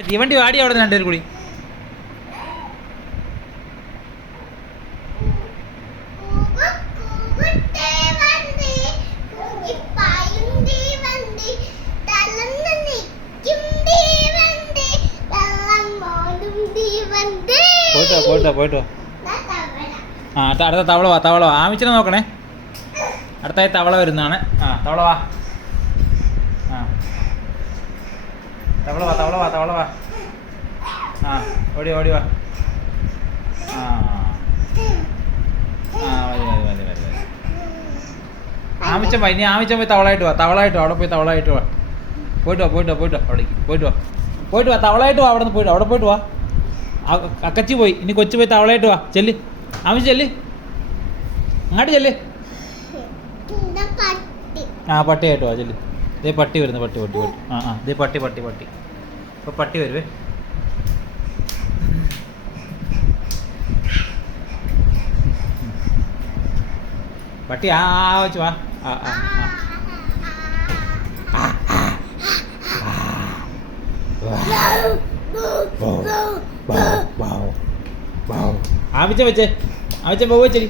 തീവണ്ടി വാടി അവിടെ രണ്ടുപേരും കൂടി. പോയിട്ടോ ആ അടുത്ത തവള വാ ആമിച്ചിനെ നോക്കണേ. അടുത്തായി തവള വരുന്നതാണ്. തവള വാ. തവള വാ. ഓടി വാ. മതി. ആമിച്ചൻ പോയി. ഇനി ആമിച്ചൻ പോയി തവളായിട്ട് വാ. അവിടെ പോയി തവളായിട്ട് വാ. പോയിട്ട് അവിടേക്ക് പോയിട്ട് വാ. തവളായിട്ട് വാ. അവിടെ നിന്ന് അവിടെ പോയിട്ട് വാ. അക്കച്ചി പോയി. ഇനി കൊച്ചു പോയി തവളായിട്ട് വാ. ചെല്ല് ആമിച്ച് ചെല്ല്. അങ്ങോട്ട് ചെല്ല്. പട്ടിയായിട്ട് വാ. ചെല്ല്. ഇതേ പട്ടി വരുന്നു. പട്ടി ഇതേ പട്ടി ഇപ്പൊ പട്ടി വരുവേ. പട്ടി വെച്ച് വാ. ആമിച്ച വെച്ചേ. ആമിച്ച പോവേ. ശരി.